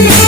Thank you.